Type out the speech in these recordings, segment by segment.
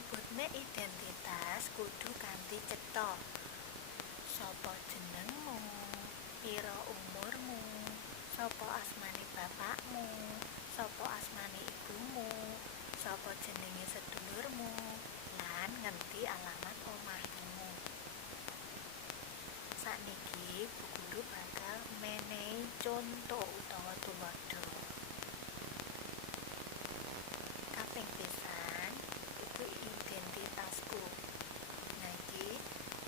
Nyebutne identitas kudu kanthi cetha. Sapa jenengmu? Pira umurmu? Sapa asmane bapakmu? Sapa asmane ibumu? Sapa jenenge sedulurmu? Lan ngendi alamat omahmu. Sakniki Bu Guru bakal menehi contoh utawa tuladha. Kaping pisan iku identitasku. Nah iki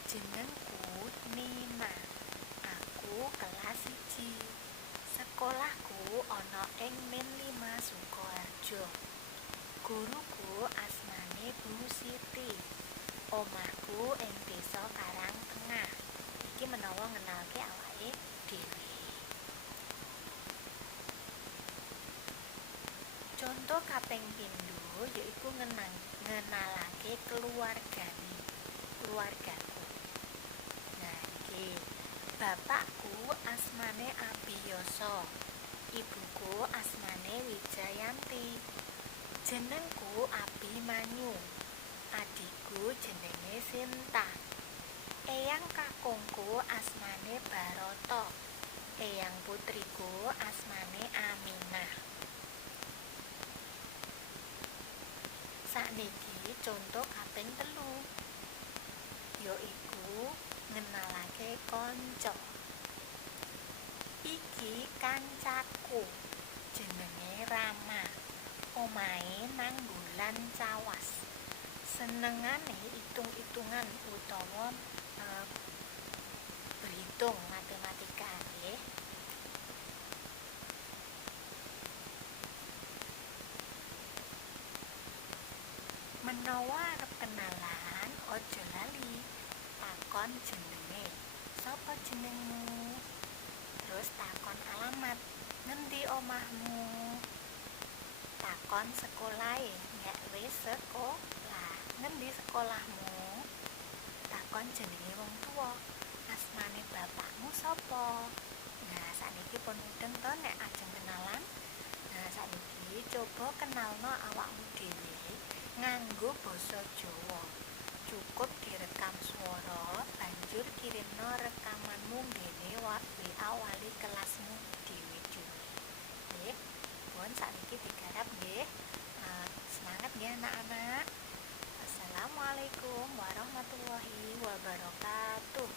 jenengku Nina. Aku kelas 1. Sekolahku ana ing Min 5 Sukoharjo. Guruku asmane Bu Siti. Omahku ing Desa Karang Tengah. Iki menawa ngenalke awake dhewe. Contoh kaping pindho yaiku ngenalake keluargaku. Nah iki bapakku asmane Abiyoso, ibuku asmane Wijayanti, jenengku Abimanyu, adikku jenenge Sinta, eyang kakungku asmane Baroto, eyang putriku asmane Aminah. Sakniki contoh kaping 3 yaiku ngenalake kanca. Iki kancaku jenenge Rama, omahe nang Bulan Cawas. Senengane itung-itungan utawa berhitung matematika nggih. Menawa arep kenalan aja lali takon jenenge. Sapa jenengmu? Terus takon alamat, ngendi omahmu? Takon sekolahe, nek wis sekolah, ngendi sekolahmu? Takon jenenge wong tuwa, asmane bapakmu sapa? Nah, sakniki pun mudeng to nek ajeng kenalan. Nah, sakniki coba kenalno awakmu dhewe nganggo basa Jawa. Cukup direkam swara, banjur kirimno rekamanmu ngene WA wali kelasmu dhewe-dhewe. Nggih, pun sakniki digarap nggih. Semangat nggih anak-anak. Assalamualaikum warahmatullahi wabarakatuh.